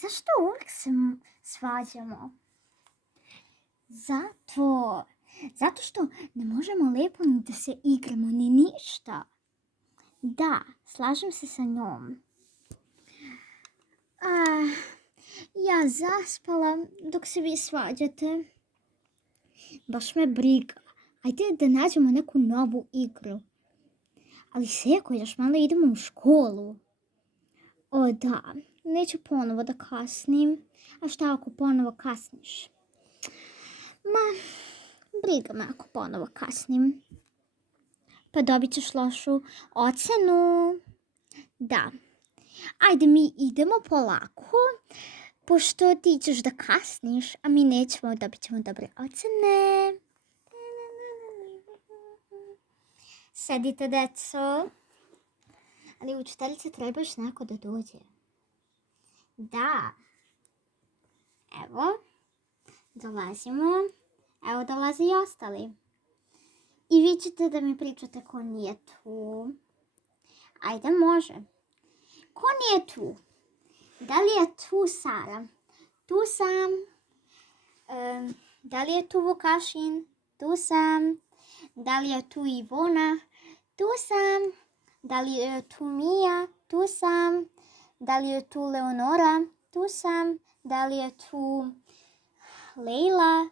Zašto uvijek se svađamo? Zato što ne možemo lijepo ni da se igramo, ni ništa. Da, slažem se sa njom. Ja zaspala dok se vi svađate. Baš me briga. Ajde da nađemo neku novu igru. Ali Seko, još malo idemo u školu. O da, neću ponovo da kasnim. A šta ako ponovo kasniš? Briga me ako ponovo kasnim. Pa dobit ćeš lošu ocenu. Da. Ajde, mi idemo polako. Pošto ti ćeš da kasniš, a mi nećemo, dobit ćemo dobre ocene. Sedite, deco. Ali učiteljice treba još neko da dođe. Da. Evo. Dolazimo. Evo dolaze i ostali. I vi ćete da mi pričate ko nije tu. Ajde, može. Ko nije tu? Da li je tu Sara? Tu sam. Da li je tu Vukašin? Tu sam. Da li je tu Ivona? Tu sam. Da li je tu Mija? Tu sam. Da li je tu Leonora? Tu sam. Da li je tu Leila?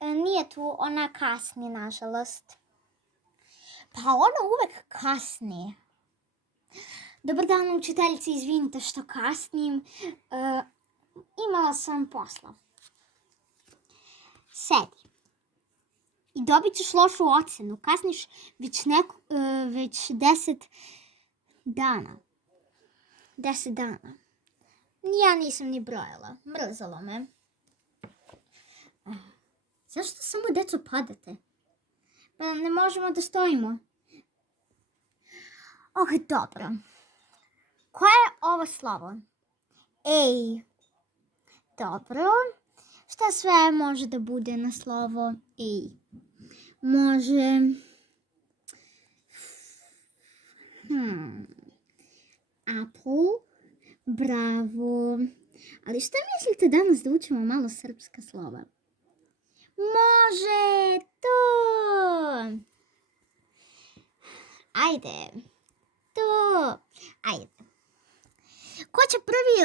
Nije tu, ona kasni, nažalost. Pa ona uvek kasni. Dobar dan, učiteljice, izvinite što kasnim. Imala sam posla. Sedi. I dobit ćeš lošu ocenu. Kasniš već 10 dana. 10 dana. Ja nisam ni brojala. Mrzalo me. Zašto samo, deco, padate? Pa ne možemo da stojimo. Dobro. Koje je ovo slovo? Ej. Dobro. Šta sve može da bude na slovo ej? Može... Apple. Bravo. Ali šta mislite danas da učimo malo srpska slova? Može to. Ajde. To. Ajde. Ko će prvi?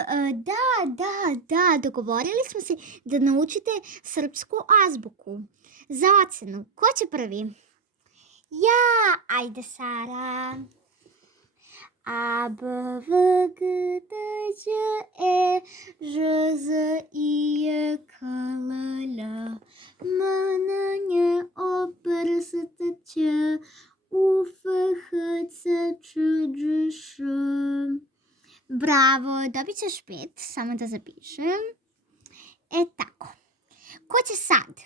Da. Dogovorili smo se da naučite srpsku azbuku. Za ocenu. Ko će prvi? Ja. Ajde, Sara. A, B, V, G, D, Đ, E, Ž, Z, I, J, K, L, L, M, N, J, O, P, R, S, T, Ć, U, F, H, C, Č, Đ, Š. Bravo, dobit ćeš 5, samo da zapišem. Tako. Ko će sad?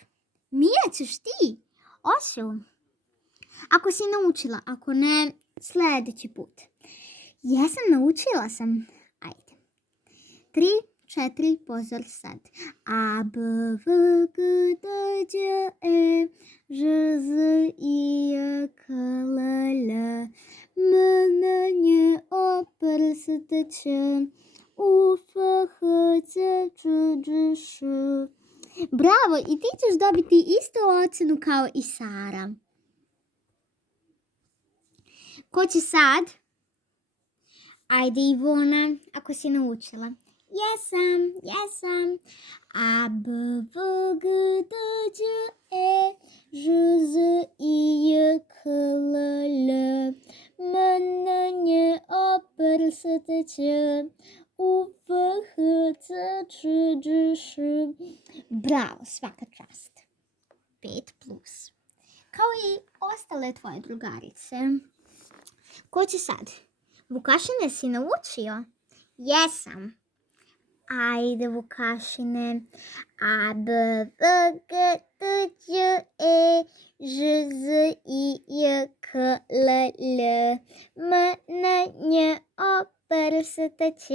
Mija, ćeš ti? Ošu. Ako si naučila, ako ne, sljedeći put. Jesam, naučila sam. Ajde. 3, 4, pozor sad. A, B, V, G, D, Đ, E, Ž, Z, I, J, K, L, L, M, N, J, O, P, R, S, T, Ć, U, F, H, C, Č, Đ, Š. Bravo, i ti ćeš dobiti istu ocenu kao i Sara. Ko će sad? Ajde, Ivona, ako si naučila. Jesam. A, B, V, G, D, Đ, E, Ž, Z, I, J, K, L, L, M, N, J, O, P, R, S, T, Ć, U, F, H, C, Č, Đ, Š. Bravo, svaka čast. 5+. Kao i ostale tvoje drugarice. Ko će sad? Vukašine, si naučio? Jesam. Ajde, Vukašine. A, B, V, G, T, Ć, E, Ž, Z, I, J, K, L, L, M, N, J, O, P, R, S, T, Ć,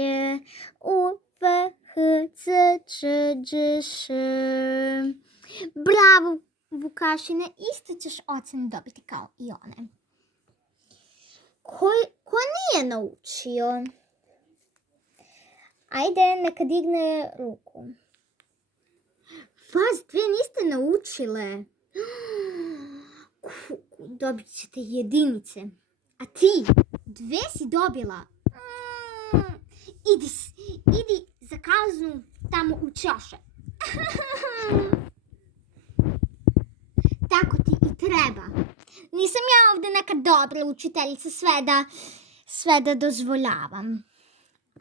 U, F, H, C, Č, Đ, Š. Bravo, Vukašine, isto ćeš ocenu dobiti kao i one. Ko nije naučio? Ajde, neka digne ruku. Vas dve niste naučile. Dobit ćete jedinice. A ti, dve si dobila. Idi za kaznu tamo u čaše. Tako ti i treba. Nisam ja ovdje neka dobra učiteljica sve da dozvoljavam.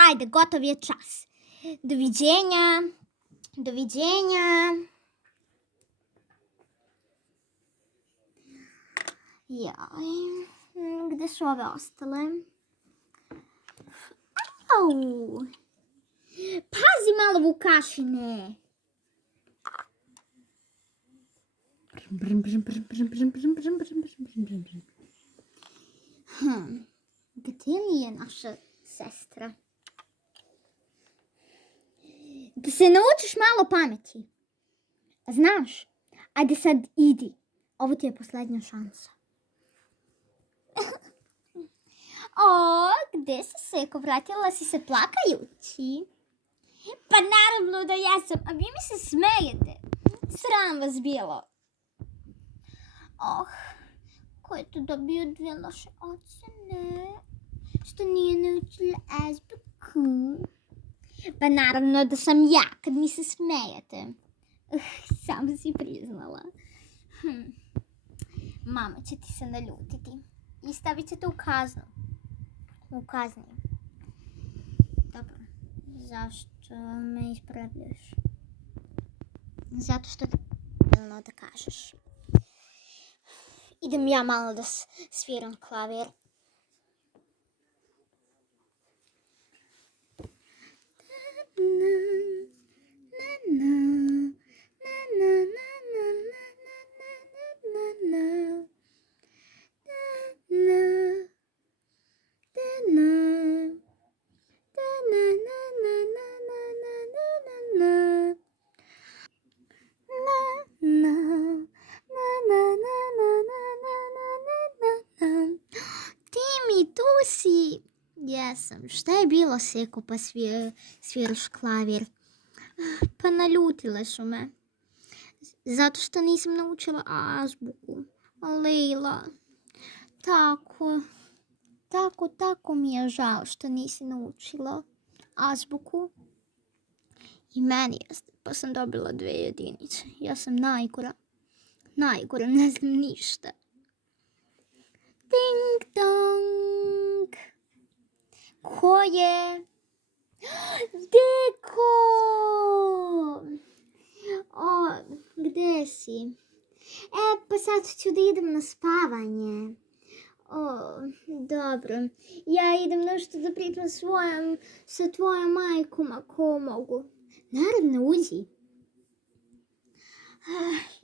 Ajde, gotov je čas. Doviđenja. Jaj, gdje su ove ostale? Au! Pazi malo, Vukašine! Gdje mi je naša sestra? Da se naučiš malo pameti. Znaš, ajde sad idi. Ovo ti je posljednja šansa. O, gdje si Seko? Vratila si se plakajući? Pa naravno da ja sam, a vi mi se smejete. Sram vas bilo. Oh, ko je to dobio 2 loše ocene? Što nije naučila azbuku? Pa naravno da sam ja, kad mi se smejete. Sam si priznala. Mama će ti se naljutiti. I stavit ćete u kaznu. U kazni. Dobro. Zašto me ispravljaš? Zato što te da kažeš. Idem ja malo da sviram klavir. Si. Jesam. Šta je bilo, Seko, pa sviraš klavir? Pa naljutile su me. Zato što nisam naučila azbuku. Lejla. Tako mi je žao što nisi naučila azbuku. I meni jeste, pa sam dobila 2 jedinice. Ja sam najgora. Ne znam ništa. Ding dong. Ko je? Deko! O, gdje si? Pa sad ću da idem na spavanje. O, dobro. Ja idem nešto da pričam sa tvojom majkom ako mogu. Naravno, uđi.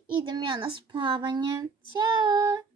Idem ja na spavanje. Ćao!